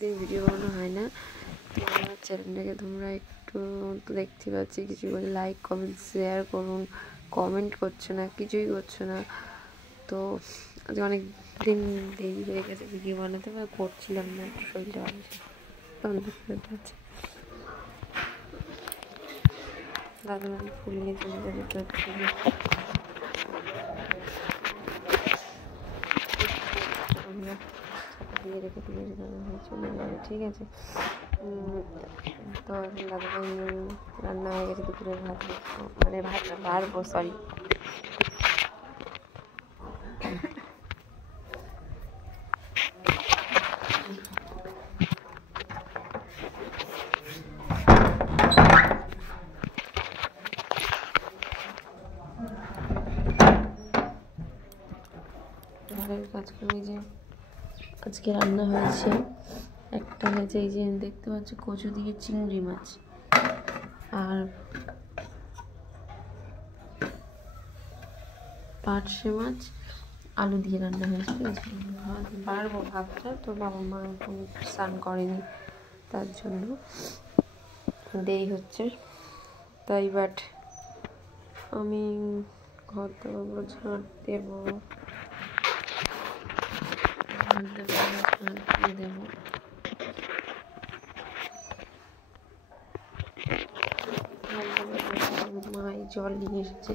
Video বানানো হয় না। তো আমার চ্যানেলটাকে তোমরা একটু দেখতে পাচ্ছি কিছু করে লাইক কমেন্ট শেয়ার করুন। কমেন্ট করছো না, কিছুই করছো না। তো আজকে অনেক দিন দেরি হয়ে গেছে ভিডিও বানাতে, বা করছিলাম না, একটু শরীরটা ভালো ছিল। কেমন দেখতে পাচ্ছি দাদা ফুল নিয়ে চলে যাবে, তো দিয়ে রেখে দিয়ে চলে যাবে, ঠিক আছে। তো এখন দাদাভাই রান্না হয়ে গেছে, দুপুরের ভাত, মানে ভাতটা বাড়বো, সরি। ঘরের কাজকর্মে যে আজকে রান্না হয়েছে, একটা হয়েছে এই যে দেখতে পাচ্ছি কচু দিয়ে চিংড়ি মাছ, আর পার্শে মাছ আলু দিয়ে রান্না হয়েছে, ঠিক আছে। বাড়বো ভাতটা, তো বাবা মা এখন স্নান করেনি, তার জন্য দেরি হচ্ছে। তাই বাট আমি ঘর দেবো, ঝাঁট দেবো, দেবো। মাই জল নিয়ে এসেছে,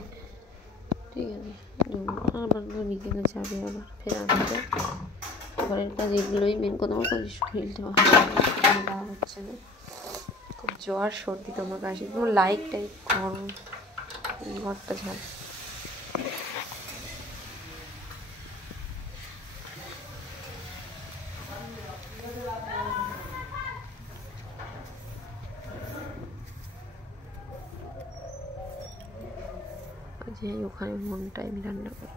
ঠিক আছে। আবার বিকেলে যাবে, আবার ফের আসবে। ঘরের কাজ এগুলোই মেন কথা। আমার কোনো শরীরটা ভালো হচ্ছে না, খুব জ্বর সর্দি, তোমার কাছে কোনো লাইট টাইট করো, ঘরটা ঝাড়। যে ওখানে মন টাইম রান্না করে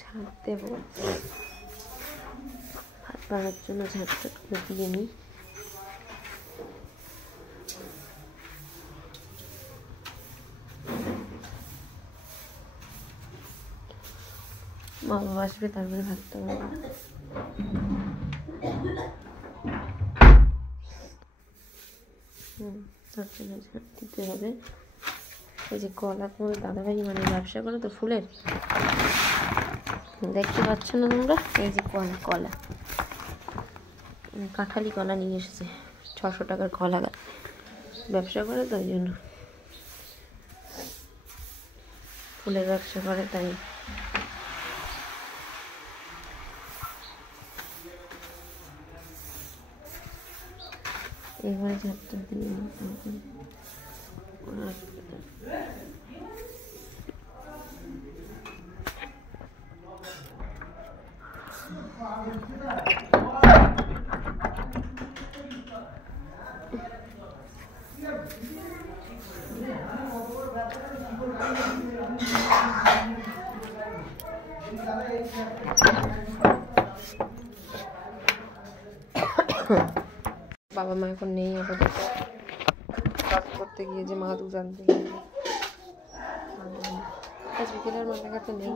ঝাঁট দেবো, ভাত বাড়ার জন্য ঝাঁটটা করে দিয়ে নিই। মা বাবা আসবে, তারপরে ভাতটা বাড়বো। তার জন্য ঝাঁট দিতে হবে। এই যে কলা, তোমার দাদাভাই মানে ব্যবসা করে তো ফুলের, দেখতে পাচ্ছ না তোমরা? এই যে কলা, কাঁঠালি কলা নিয়ে এসেছে, 600 টাকার কলা গাছ, ব্যবসা করে তো, ওই জন্য ফুলের ব্যবসা করে, তাই এবারে ঝাঁটটা দিয়ে বাবা মা এখন নেই, আপাতত কাজ করতে গিয়ে যে মা দুধ আনতে গিয়ে আজ বিকেলের মাথাঘাটে নেই।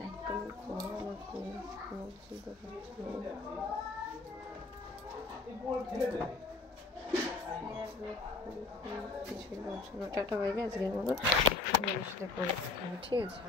লাইক কমেন্ট করো, আমাকে বুঝতে পারছি কিছুই বলছো না। টাটা বাইবে, আজকের মতো ঠিক আছে।